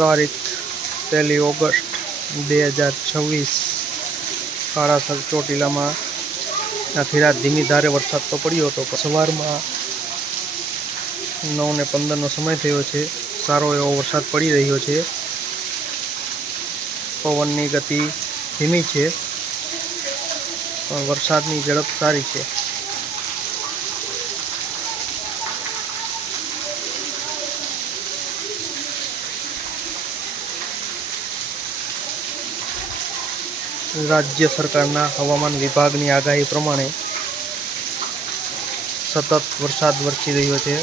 તારીખ 1 ઓગસ્ટ 2026 કાળાસર ચોટીલામાં આખી રાત ધીમી ધારે વરસાદ તો પડ્યો હતો, પણ સવારમાં 9:15નો સમય થયો છે. સારો એવો વરસાદ પડી રહ્યો છે. પવનની ગતિ ધીમી છે, પણ વરસાદની ઝડપ સારી છે. રાજ્ય સરકારના હવામાન વિભાગની આગાહી પ્રમાણે સતત વરસાદ વરસી રહ્યો છે.